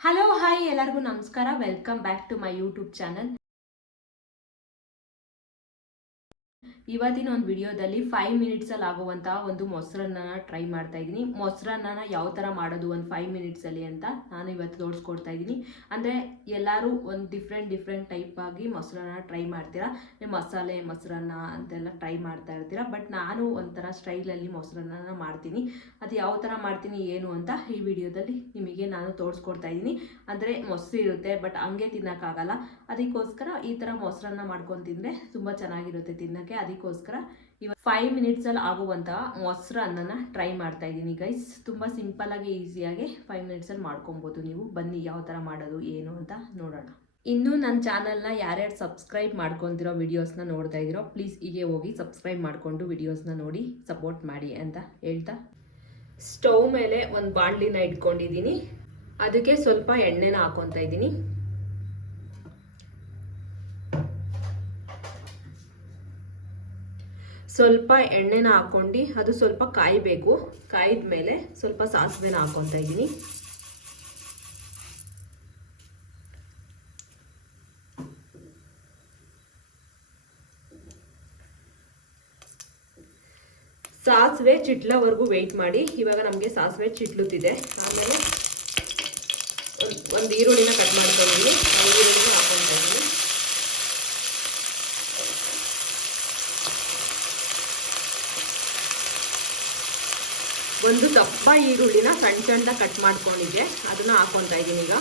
Hello hi ಎಲ್ಲರಿಗೂ ನಮಸ್ಕಾರ. Welcome back to my YouTube channel. ಇವತ್ತಿನ ಒಂದು ವಿಡಿಯೋದಲ್ಲಿ 5 ಮಿನಿಟ್ಸಲ್ಲಿ ಆಗುವಂತಹ ಒಂದು ಮೊಸರನ್ನ ಟ್ರೈ ಮಾಡ್ತಾ ಇದ್ದೀನಿ. ಮೊಸರನ್ನ ಯಾವ ಥರ ಮಾಡೋದು ಒಂದು 5 ಮಿನಿಟ್ಸಲ್ಲಿ ಅಂತ ನಾನು ಇವತ್ತು ತೋರಿಸ್ಕೊಡ್ತಾ ಇದ್ದೀನಿ. ಅಂದರೆ ಎಲ್ಲರೂ ಒಂದು ಡಿಫ್ರೆಂಟ್ ಟೈಪ್ ಆಗಿ ಮೊಸರನ್ನ ಟ್ರೈ ಮಾಡ್ತೀರಾ, ಮಸಾಲೆ ಮೊಸರನ್ನ ಅಂತೆಲ್ಲ ಟ್ರೈ ಮಾಡ್ತಾ ಇರ್ತೀರಾ. ಬಟ್ ನಾನು ಒಂಥರ ಸ್ಟೈಲಲ್ಲಿ ಮೊಸರನ್ನ ಮಾಡ್ತೀನಿ. ಅದು ಯಾವ ಥರ ಮಾಡ್ತೀನಿ ಏನು ಅಂತ ಈ ವಿಡಿಯೋದಲ್ಲಿ ನಿಮಗೆ ನಾನು ತೋರಿಸ್ಕೊಡ್ತಾ ಇದ್ದೀನಿ. ಅಂದರೆ ಮೊಸರು ಇರುತ್ತೆ ಬಟ್ ಹಂಗೆ ತಿನ್ನೋಕ್ಕಾಗಲ್ಲ, ಅದಕ್ಕೋಸ್ಕರ ಈ ಥರ ಮೊಸರನ್ನ ಮಾಡ್ಕೊಂಡು ತಿಂದರೆ ತುಂಬ ಚೆನ್ನಾಗಿರುತ್ತೆ ತಿನ್ನೋಕ್ಕೆ. ಅದಕ್ಕೋಸ್ಕರ ಇವತ್ತು 5 ಮಿನಿಟ್ಸಲ್ಲಿ ಆಗುವಂತಹ ಮೊಸರನ್ನ ಟ್ರೈ ಮಾಡ್ತಾ ಇದ್ದೀನಿ ಗೈಸ್. ತುಂಬ ಸಿಂಪಲ್ಲಾಗಿ ಈಸಿಯಾಗಿ 5 ಮಿನಿಟ್ಸಲ್ಲಿ ಮಾಡ್ಕೊಬೋದು ನೀವು. ಬನ್ನಿ ಯಾವ ಥರ ಮಾಡೋದು ಏನು ಅಂತ ನೋಡೋಣ. ಇನ್ನೂ ನನ್ನ ಚಾನಲ್ನ ಯಾರ್ಯಾರು ಸಬ್ಸ್ಕ್ರೈಬ್ ಮಾಡ್ಕೊತಿರೋ ವಿಡಿಯೋಸ್ನ ನೋಡ್ತಾ ಇದ್ದೀರೋ ಪ್ಲೀಸ್ ಹೀಗೆ ಹೋಗಿ ಸಬ್ಸ್ಕ್ರೈಬ್ ಮಾಡಿಕೊಂಡು ವಿಡಿಯೋಸ್ನ ನೋಡಿ ಸಪೋರ್ಟ್ ಮಾಡಿ ಅಂತ ಹೇಳ್ತಾ, ಸ್ಟವ್ ಮೇಲೆ ಒಂದು ಬಾಣಲಿನ ಇಟ್ಕೊಂಡಿದ್ದೀನಿ. ಅದಕ್ಕೆ ಸ್ವಲ್ಪ ಎಣ್ಣೆನ ಹಾಕೊತಾ ಇದ್ದೀನಿ. ಸ್ವಲ್ಪ ಎಣ್ಣೆನ ಹಾಕ್ಕೊಂಡು ಅದು ಸ್ವಲ್ಪ ಕಾಯಬೇಕು. ಕಾಯಿದ ಮೇಲೆ ಸ್ವಲ್ಪ ಸಾಸಿವೆನ ಹಾಕೊತಾ ಇದ್ದೀನಿ. ಸಾಸಿವೆ ಚಿಟ್ಲವರೆಗೂ ವೆಯ್ಟ್ ಮಾಡಿ. ಇವಾಗ ನಮಗೆ ಸಾಸಿವೆ ಚಿಟ್ಲುತ್ತಿದೆ. ಆಮೇಲೆ ಒಂದು ಈರುಳ್ಳಿನ ಕಟ್ ಮಾಡ್ಕೊಂಡಿದ್ದೀನಿ. ಈರುಳ್ಳಿನ ಹಾಕೊತಾ ಇದ್ದೀನಿ. ಒಂದು ದಪ್ಪ ಈರುಳ್ಳಿನ ಸಣ್ಣ ಕಟ್ ಮಾಡ್ಕೊಂಡಿದ್ದೆ, ಅದನ್ನ ಹಾಕೊತಾ ಇದ್ದೀನಿ. ಈಗ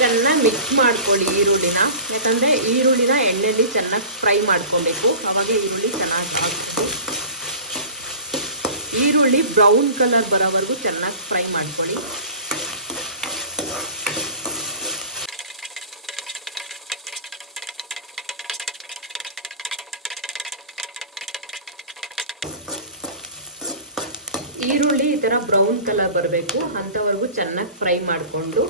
ಚೆನ್ನಾಗಿ ಮಿಕ್ಸ್ ಮಾಡ್ಕೊಳ್ಳಿ ಈರುಳ್ಳಿನ. ಯಾಕಂದರೆ ಈರುಳ್ಳಿನ ಎಣ್ಣೆಯಲ್ಲಿ ಚೆನ್ನಾಗಿ ಫ್ರೈ ಮಾಡ್ಕೊಬೇಕು, ಅವಾಗ ಈರುಳ್ಳಿ ಚೆನ್ನಾಗಿ ಆಗಬೇಕು. ಈರುಳ್ಳಿ ಬ್ರೌನ್ ಕಲರ್ ಬರೋವರೆಗೂ ಚೆನ್ನಾಗಿ ಫ್ರೈ ಮಾಡ್ಕೊಳ್ಳಿ. ಈರುಳ್ಳಿ ಈ ಥರ ಬ್ರೌನ್ ಕಲರ್ ಬರಬೇಕು ಅಂಥವರೆಗೂ ಚೆನ್ನಾಗಿ ಫ್ರೈ ಮಾಡಿಕೊಂಡು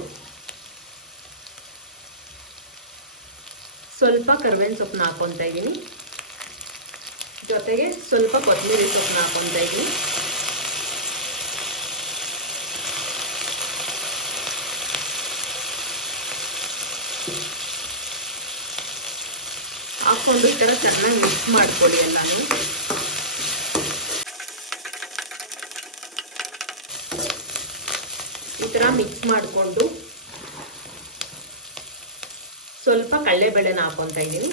ಸ್ವಲ್ಪ ಕರಿಬೇವಿನ ಸೊಪ್ಪನ್ನ ಹಾಕೊತಾ ಇದ್ದೀನಿ. ಜೊತೆಗೆ ಸ್ವಲ್ಪ ಕೊತ್ತಂಬರಿ ಸೊಪ್ಪನ್ನ ಹಾಕೊತಾ ಇದ್ದೀನಿ. ಹಾಕ್ಕೊಂಡು ಈ ಥರ ಚೆನ್ನಾಗಿ ಮಿಕ್ಸ್ ಮಾಡ್ಕೊಳ್ಳಿ ಎಲ್ಲಾನು. ಈ ಥರ ಮಿಕ್ಸ್ ಮಾಡಿಕೊಂಡು ಸ್ವಲ್ಪ ಕಡಲೆಬೇಳೆನ ಹಾಕೊತಾ ಇದ್ದೀನಿ.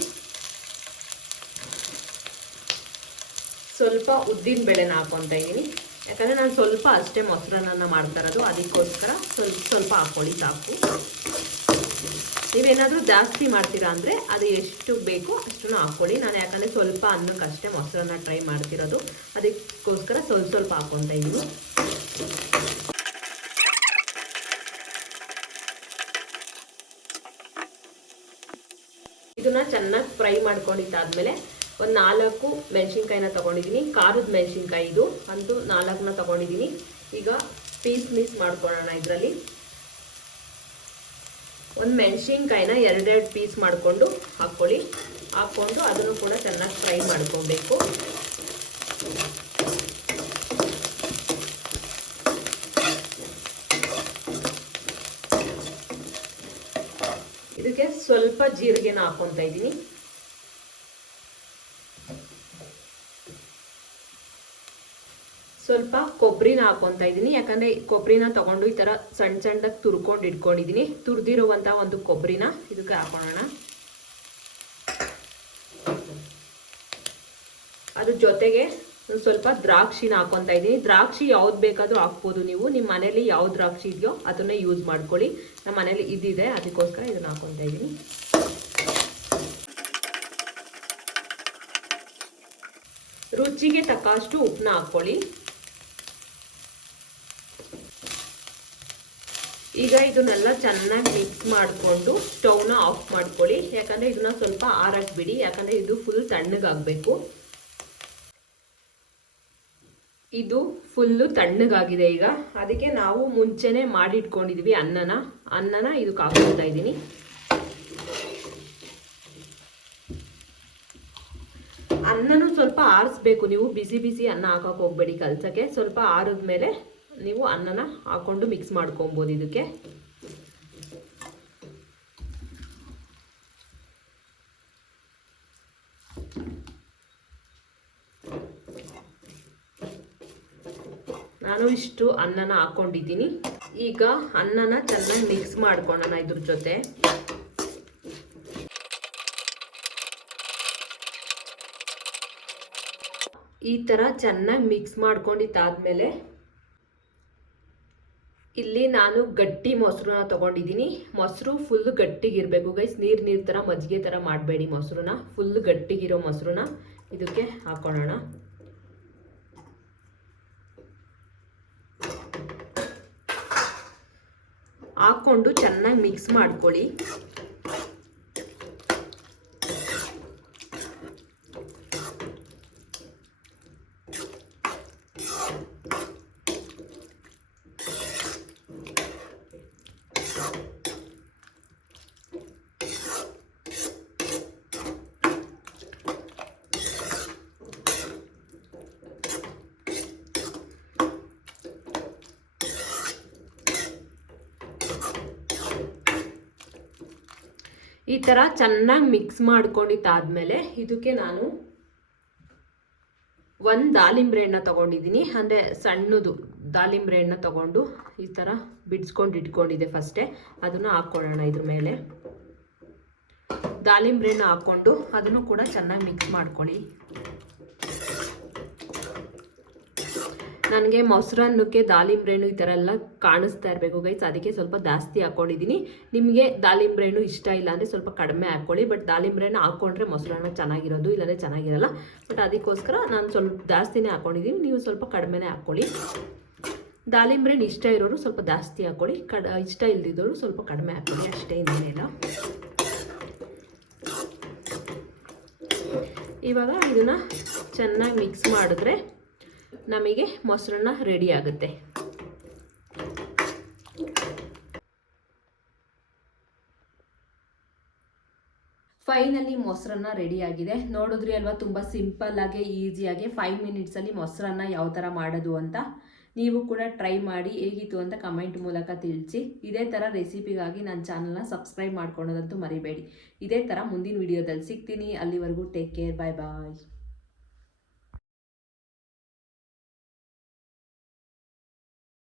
ಸ್ವಲ್ಪ ಉದ್ದಿನ ಬೇಳೆನ ಹಾಕೊತಾ ಇದ್ದೀನಿ. ಯಾಕಂದರೆ ನಾನು ಸ್ವಲ್ಪ ಅಷ್ಟೇ ಮೊಸರನ್ನ ಮಾಡ್ತಾ ಇರೋದು, ಅದಕ್ಕೋಸ್ಕರ ಸ್ವಲ್ಪ ಹಾಕ್ಕೊಳ್ಳಿ ಸಾಕು. ನೀವೇನಾದರೂ ಜಾಸ್ತಿ ಮಾಡ್ತೀರಾ ಅಂದರೆ ಅದು ಎಷ್ಟು ಬೇಕೋ ಅಷ್ಟನ್ನು ಹಾಕ್ಕೊಳ್ಳಿ. ನಾನು ಯಾಕಂದರೆ ಸ್ವಲ್ಪ ಅನ್ನಕ್ಕಷ್ಟೇ ಮೊಸರನ್ನ ಟ್ರೈ ಮಾಡ್ತಿರೋದು, ಅದಕ್ಕೋಸ್ಕರ ಸ್ವಲ್ಪ ಹಾಕ್ಕೊತಾ ಇದ್ದೀನಿ. ಇದನ್ನ ಚೆನ್ನಾಗಿ ಫ್ರೈ ಮಾಡ್ಕೊಂಡಿದ್ದಾದ್ಮೇಲೆ ಒಂದು 4 ಮೆಣಸಿನ್ಕಾಯಿನ ತೊಗೊಂಡಿದ್ದೀನಿ. ಖಾರದ ಮೆಣಸಿನ್ಕಾಯಿ ಇದು ಅಂತೂ 4ನ ತೊಗೊಂಡಿದ್ದೀನಿ. ಈಗ ಪೀಸ್ ಮಾಡ್ಕೊಳ್ಳೋಣ. ಇದರಲ್ಲಿ ಒಂದು ಮೆಣಸಿನ್ಕಾಯಿನ 2 ಪೀಸ್ ಮಾಡಿಕೊಂಡು ಹಾಕ್ಕೊಳ್ಳಿ. ಹಾಕ್ಕೊಂಡು ಅದನ್ನು ಕೂಡ ಚೆನ್ನಾಗಿ ಫ್ರೈ ಮಾಡ್ಕೊಬೇಕು. ಇದಕ್ಕೆ ಸ್ವಲ್ಪ ಜೀರಿಗೆನ ಹಾಕೊತಾ ಇದ್ದೀನಿ. ಸ್ವಲ್ಪ ಕೊಬ್ಬರಿನ ಹಾಕೊತಾ ಇದ್ದೀನಿ. ಯಾಕಂದರೆ ಕೊಬ್ಬರಿನ ತಗೊಂಡು ಈ ಥರ ಸಣ್ಣದಾಗಿ ತುರ್ಕೊಂಡು ಇಟ್ಕೊಂಡಿದ್ದೀನಿ. ತುರಿದಿರುವಂಥ ಒಂದು ಕೊಬ್ಬರಿನ ಇದಕ್ಕೆ ಹಾಕೊಳ್ಳೋಣ. ಅದ್ರ ಜೊತೆಗೆ ಸ್ವಲ್ಪ ದ್ರಾಕ್ಷಿನ ಹಾಕೊತಾ ಇದ್ದೀನಿ. ದ್ರಾಕ್ಷಿ ಯಾವ್ದು ಬೇಕಾದರೂ ಹಾಕ್ಬೋದು ನೀವು. ನಿಮ್ಮ ಮನೇಲಿ ಯಾವ ದ್ರಾಕ್ಷಿ ಇದೆಯೋ ಅದನ್ನೇ ಯೂಸ್ ಮಾಡ್ಕೊಳ್ಳಿ. ನಮ್ಮ ಮನೇಲಿ ಇದಿದೆ, ಅದಕ್ಕೋಸ್ಕರ ಇದನ್ನ ಹಾಕೊತಾ ಇದ್ದೀನಿ. ರುಚಿಗೆ ತಕ್ಕಷ್ಟು ಉಪ್ಪನ್ನ ಹಾಕ್ಕೊಳ್ಳಿ. ಈಗ ಇದನ್ನೆಲ್ಲ ಚೆನ್ನಾಗಿ ಮಿಕ್ಸ್ ಮಾಡಿಕೊಂಡು ಸ್ಟವ್ನ ಆಫ್ ಮಾಡ್ಕೊಳ್ಳಿ. ಯಾಕಂದರೆ ಇದನ್ನ ಸ್ವಲ್ಪ ಆರಕ್ಕೆ ಬಿಡಿ. ಯಾಕಂದರೆ ಇದು ಫುಲ್ ತಣ್ಣಗಾಗಬೇಕು. ಇದು ಫುಲ್ಲು ತಣ್ಣಗಾಗಿದೆ ಈಗ. ಅದಕ್ಕೆ ನಾವು ಮುಂಚೆನೇ ಮಾಡಿಟ್ಕೊಂಡಿದ್ವಿ ಅನ್ನನ ಇದಕ್ಕೆ ಹಾಕ್ಕೊತಾ ಇದ್ದೀನಿ. ಅನ್ನನೂ ಸ್ವಲ್ಪ ಆರಿಸ್ಬೇಕು. ನೀವು ಬಿಸಿ ಬಿಸಿ ಅನ್ನ ಹಾಕೋಕೆ ಹೋಗಬೇಡಿ ಕಲಸಕ್ಕೆ. ಸ್ವಲ್ಪ ಆರಿದ ಮೇಲೆ ನೀವು ಅನ್ನನ ಹಾಕ್ಕೊಂಡು ಮಿಕ್ಸ್ ಮಾಡ್ಕೊಬೋದು ಇದಕ್ಕೆ. ನಾನು ಇಷ್ಟು ಅನ್ನನ ಹಾಕ್ಕೊಂಡಿದ್ದೀನಿ. ಈಗ ಅನ್ನನ ಚೆನ್ನಾಗಿ ಮಿಕ್ಸ್ ಮಾಡ್ಕೊಳ್ಳೋಣ ಇದ್ರ ಜೊತೆ. ಈ ಥರ ಚೆನ್ನಾಗಿ ಮಿಕ್ಸ್ ಮಾಡ್ಕೊಂಡಿದ್ದಾದ್ಮೇಲೆ ಇಲ್ಲಿ ನಾನು ಗಟ್ಟಿ ಮೊಸರನ್ನ ತೊಗೊಂಡಿದ್ದೀನಿ. ಮೊಸರು ಫುಲ್ ಗಟ್ಟಿಗಿರಬೇಕು ಗೈಸ್, ನೀರು ಥರ ಮಜ್ಜಿಗೆ ಥರ ಮಾಡಬೇಡಿ. ಮೊಸರನ್ನ ಫುಲ್ ಗಟ್ಟಿಗಿರೋ ಮೊಸರನ್ನ ಇದಕ್ಕೆ ಹಾಕೊಳ್ಳೋಣ. ಹಾಕ್ಕೊಂಡು ಚೆನ್ನಾಗಿ ಮಿಕ್ಸ್ ಮಾಡ್ಕೊಳ್ಳಿ. ಈ ಥರ ಚೆನ್ನಾಗಿ ಮಿಕ್ಸ್ ಮಾಡ್ಕೊಂಡಿದ್ದಾದ್ಮೇಲೆ ಇದಕ್ಕೆ ನಾನು ಒಂದು ದಾಳಿಂಬ್ರೆ ಹಣ್ಣು ತೊಗೊಂಡಿದ್ದೀನಿ. ಅಂದರೆ ಸಣ್ಣದು ದಾಳಿಂಬ್ರೆ ಹಣ್ಣು ತೊಗೊಂಡು ಈ ಥರ ಬಿಡಿಸ್ಕೊಂಡು ಇಟ್ಕೊಂಡಿದ್ದೆ ಫಸ್ಟೇ. ಅದನ್ನು ಹಾಕ್ಕೊಳ್ಳೋಣ ಇದ್ರ ಮೇಲೆ. ದಾಳಿಂಬ್ರೆ ಹಣ್ಣು ಹಾಕ್ಕೊಂಡು ಅದನ್ನು ಕೂಡ ಚೆನ್ನಾಗಿ ಮಿಕ್ಸ್ ಮಾಡ್ಕೊಳ್ಳಿ. ನನಗೆ ಮೊಸರನ್ನಕ್ಕೆ ದಾಳಿಂಬ್ರೆ ಹಣ್ಣು ಈ ಥರ ಎಲ್ಲ ಕಾಣಿಸ್ತಾ ಇರಬೇಕು ಗೈಸ್, ಅದಕ್ಕೆ ಸ್ವಲ್ಪ ಜಾಸ್ತಿ ಹಾಕ್ಕೊಂಡಿದ್ದೀನಿ. ನಿಮಗೆ ದಾಳಿಂಬ್ರೆ ಹಣ್ಣು ಇಷ್ಟ ಇಲ್ಲ ಅಂದರೆ ಸ್ವಲ್ಪ ಕಡಿಮೆ ಹಾಕ್ಕೊಳ್ಳಿ. ಬಟ್ ದಾಳಿಂಬ್ರೆ ಹಣ್ಣು ಹಾಕ್ಕೊಂಡ್ರೆ ಮೊಸರನ್ನ ಚೆನ್ನಾಗಿರೋದು, ಇಲ್ಲದೇ ಚೆನ್ನಾಗಿರಲ್ಲ. ಬಟ್ ಅದಕ್ಕೋಸ್ಕರ ನಾನು ಸ್ವಲ್ಪ ಜಾಸ್ತಿನೇ ಹಾಕ್ಕೊಂಡಿದ್ದೀನಿ. ನೀವು ಸ್ವಲ್ಪ ಕಡಿಮೆನೇ ಹಾಕ್ಕೊಳ್ಳಿ. ದಾಳಿಂಬ್ರೆ ಹಣ್ಣು ಇಷ್ಟ ಇರೋರು ಸ್ವಲ್ಪ ಜಾಸ್ತಿ ಹಾಕ್ಕೊಳ್ಳಿ, ಇಷ್ಟ ಇಲ್ದಿದ್ದವರು ಸ್ವಲ್ಪ ಕಡಿಮೆ ಹಾಕ್ಕೊಳ್ಳಿ, ಅಷ್ಟೇ, ಇನ್ನೇನಿಲ್ಲ. ಇವಾಗ ಇದನ್ನು ಚೆನ್ನಾಗಿ ಮಿಕ್ಸ್ ಮಾಡಿದ್ರೆ ನಮಗೆ ಮೊಸರನ್ನ ರೆಡಿ ಆಗುತ್ತೆ. ಫೈನಲಿ ಮೊಸರನ್ನ ರೆಡಿ ಆಗಿದೆ. ನೋಡಿದ್ರಿ ಅಲ್ವಾ, ತುಂಬ ಸಿಂಪಲ್ ಆಗಿ ಈಸಿಯಾಗಿ 5 ಮಿನಿಟ್ಸಲ್ಲಿ ಮೊಸರನ್ನ ಯಾವ ಥರ ಮಾಡೋದು ಅಂತ. ನೀವು ಕೂಡ ಟ್ರೈ ಮಾಡಿ ಹೇಗಿತ್ತು ಅಂತ ಕಮೆಂಟ್ ಮೂಲಕ ತಿಳಿಸಿ. ಇದೇ ಥರ ರೆಸಿಪಿಗಾಗಿ ನನ್ನ ಚಾನಲ್ನ ಸಬ್ಸ್ಕ್ರೈಬ್ ಮಾಡ್ಕೊಳ್ಳೋದಂತೂ ಮರಿಬೇಡಿ. ಇದೇ ಥರ ಮುಂದಿನ ವಿಡಿಯೋದಲ್ಲಿ ಸಿಗ್ತೀನಿ. ಅಲ್ಲಿವರೆಗೂ ಟೇಕ್ ಕೇರ್, ಬಾಯ್ ಬಾಯ್.